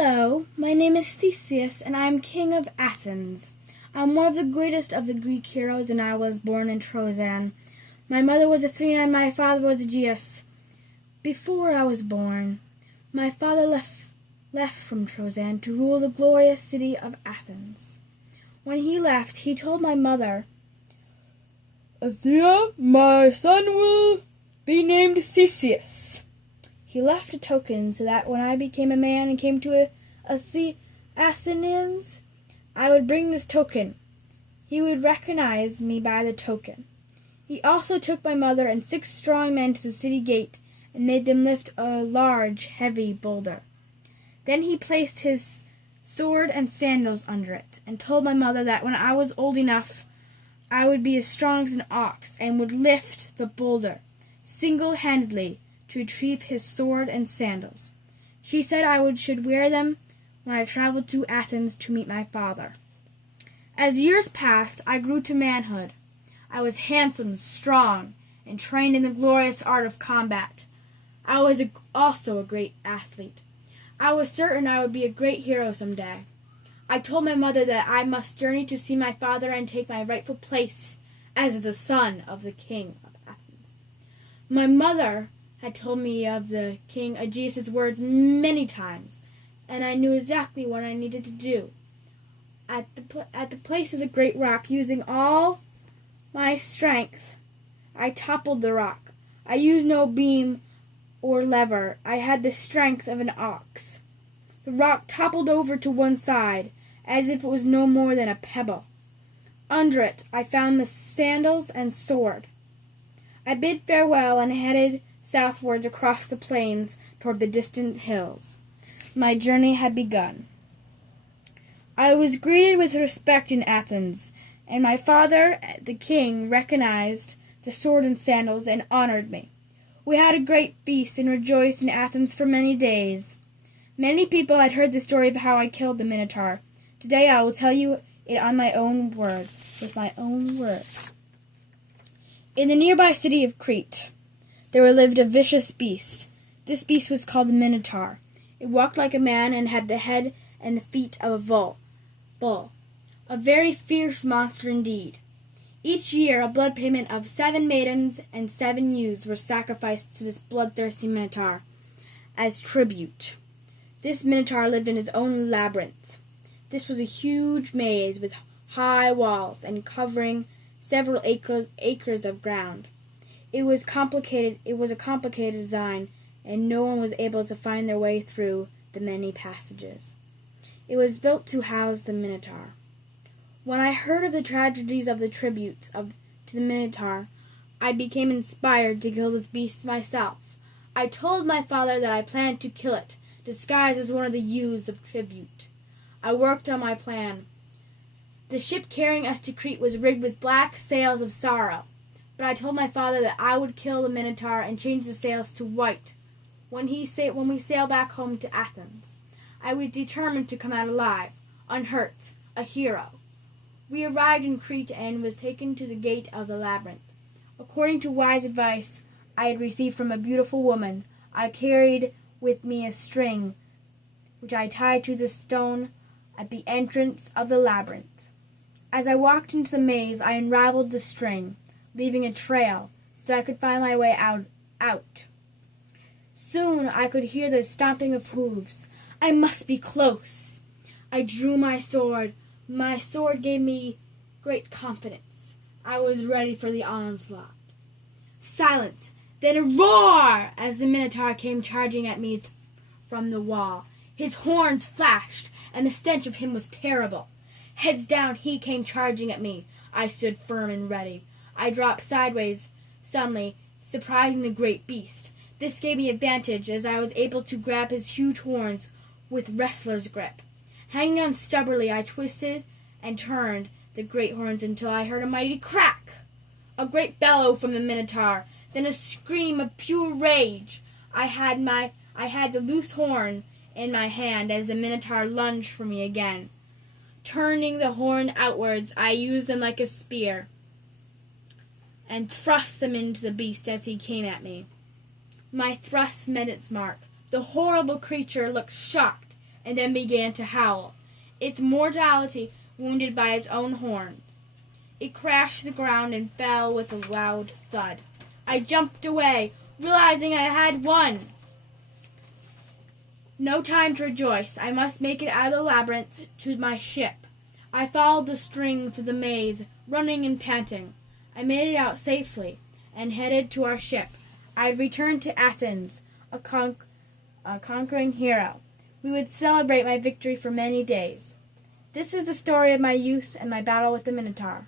Hello, my name is Theseus, and I am king of Athens. I am one of the greatest of the Greek heroes, and I was born in Trojan. My mother was Athena, and my father was Aegeus. Before I was born, my father left from Trojan to rule the glorious city of Athens. When he left, he told my mother, "Athena, my son will be named Theseus." He left a token so that when I became a man and came to Athenians, I would bring this token. He would recognize me by the token. He also took my mother and 6 strong men to the city gate and made them lift a large, heavy boulder. Then he placed his sword and sandals under it and told my mother that when I was old enough, I would be as strong as an ox and would lift the boulder single-handedly to retrieve his sword and sandals. She said I should wear them when I traveled to Athens to meet my father. As years passed, I grew to manhood. I was handsome, strong, and trained in the glorious art of combat. I was also a great athlete. I was certain I would be a great hero someday. I told my mother that I must journey to see my father and take my rightful place as the son of the king of Athens. My mother had told me of the king Aegeus' words many times, and I knew exactly what I needed to do. At the place of the great rock, using all my strength, I toppled the rock. I used no beam or lever. I had the strength of an ox. The rock toppled over to one side, as if it was no more than a pebble. Under it, I found the sandals and sword. I bid farewell and headed southwards across the plains toward the distant hills. My journey had begun. I was greeted with respect in Athens, and my father, the king, recognized the sword and sandals and honored me. We had a great feast and rejoiced in Athens for many days. Many people had heard the story of how I killed the Minotaur. Today I will tell you it on my own words, with my own words. In the nearby city of Crete, there lived a vicious beast. This beast was called the Minotaur. It walked like a man and had the head and the feet of a bull. A very fierce monster indeed. Each year a blood payment of 7 maidens and 7 youths were sacrificed to this bloodthirsty Minotaur as tribute. This Minotaur lived in his own labyrinth. This was a huge maze with high walls and covering several acres of ground. It was a complicated design, and no one was able to find their way through the many passages. It was built to house the Minotaur. When I heard of the tragedies of the tributes to the Minotaur, I became inspired to kill this beast myself. I told my father that I planned to kill it, disguised as one of the youths of tribute. I worked on my plan. The ship carrying us to Crete was rigged with black sails of sorrow, but I told my father that I would kill the Minotaur and change the sails to white when we sail back home to Athens. I was determined to come out alive, unhurt, a hero. We arrived in Crete and was taken to the gate of the labyrinth. According to wise advice I had received from a beautiful woman, I carried with me a string, which I tied to the stone at the entrance of the labyrinth. As I walked into the maze, I unraveled the string, leaving a trail so that I could find my way out. Soon I could hear the stomping of hooves. I must be close. I drew my sword. My sword gave me great confidence. I was ready for the onslaught. Silence, then a roar as the Minotaur came charging at me from the wall. His horns flashed, and the stench of him was terrible. Heads down, he came charging at me. I stood firm and ready. I dropped sideways, suddenly, surprising the great beast. This gave me advantage, as I was able to grab his huge horns with wrestler's grip. Hanging on stubbornly, I twisted and turned the great horns until I heard a mighty crack, a great bellow from the Minotaur, then a scream of pure rage. I had the loose horn in my hand as the Minotaur lunged for me again. Turning the horn outwards, I used them like a spear and thrust them into the beast as he came at me. My thrust met its mark. The horrible creature looked shocked and then began to howl. Its mortality wounded by its own horn. It crashed to the ground and fell with a loud thud. I jumped away, realizing I had won. No time to rejoice. I must make it out of the labyrinth to my ship. I followed the string through the maze, running and panting. I made it out safely and headed to our ship. I had returned to Athens, a conquering hero. We would celebrate my victory for many days. This is the story of my youth and my battle with the Minotaur.